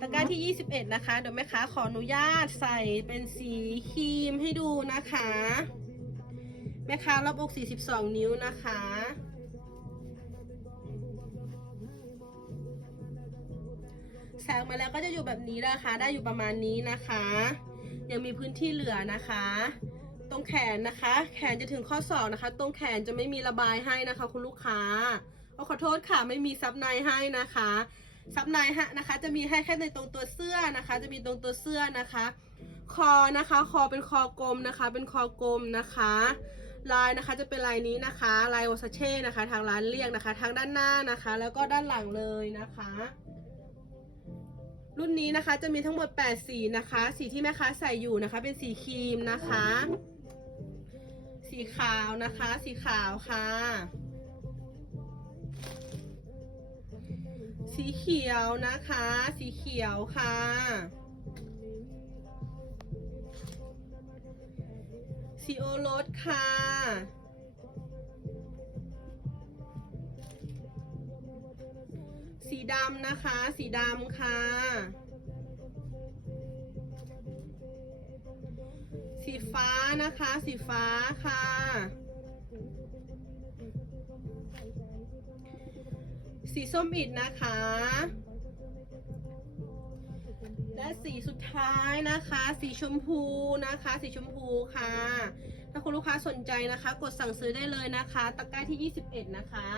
ตะกร้าที่ 21 นะคะ เดี๋ยวแม่ค้าขออนุญาตใส่เป็นสีครีมให้ดูนะคะ แม่ค้ารับอก 42 นิ้วนะคะ แสงมาแล้วก็จะอยู่แบบนี้นะคะ ได้อยู่ประมาณนี้นะคะ ยังมีพื้นที่เหลือนะคะ ตรงแขนนะคะ แขนจะถึงข้อศอกนะคะ ตรงแขนจะไม่มีระบายให้นะคะ คุณลูกค้าเอาขอโทษค่ะ ไม่มีซับในให้นะคะ ซับในฮะนะคะ จะมีให้แค่ในตรงตัวเสื้อนะคะ จะมีตรงตัวเสื้อนะคะ คอนะคะ คอเป็นคอกลมนะคะ เป็นคอกลมนะคะ ลายนะคะจะเป็นลายนี้นะคะ ลายวอซาเช่นะคะ ทางร้านเรียกนะคะทั้งด้านหน้านะคะ แล้วก็ด้านหลังเลยนะคะ รุ่นนี้นะคะจะมีทั้งหมด 8 สีนะคะ สีที่แม่ค้าใส่อยู่นะคะ เป็นสีครีมนะคะ สีขาวนะคะ สีขาวค่ะ สีเขียวนะคะ สีเขียวค่ะ สีโอรสค่ะ สีดำนะคะ สีดำค่ะ สีฟ้านะคะ สีฟ้าค่ะ สีส้มอิดนะคะ และสีสุดท้ายนะคะ สีชมพูนะคะ สีชมพูค่ะ ถ้าคุณลูกค้าสนใจนะคะ กดสั่งซื้อได้เลยนะคะ ตะกร้าที่ 21 นะคะ